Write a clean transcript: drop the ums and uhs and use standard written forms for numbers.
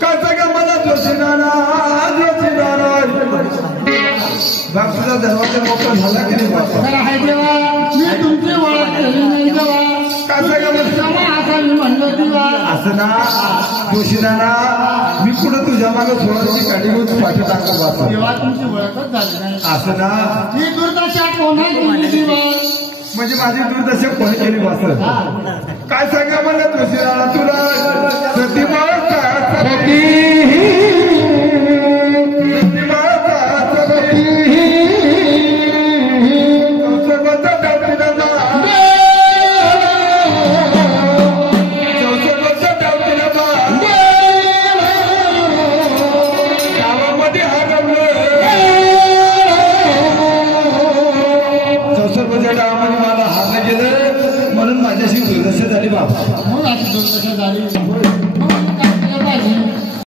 कसं का मला जोशीनाना बापूचा दरवाजा मोकळा झाला की नाही बापा आहे देवा मी तुमची ओळख केली नाही देवा कसं का असं मी म्हणलं देवा असं ना जोशीनाना मी कुठं तुझ्या मागे थोडीशी गाडी घेऊन पाठी टाकतो बापा देवा तुमची ओळखच झाली नाही असं ना ही दुर्दशा कोणा केली देवा म्हणजे माझी दुर्दशा कोणी केली बस काय सांगा मला जोशीनाना तुला प्रतिमा म्हणून माझ्याशी दुर्दशा झाली बाबा मग अशी दुर्दशा झाली मग काय केलं पाहिजे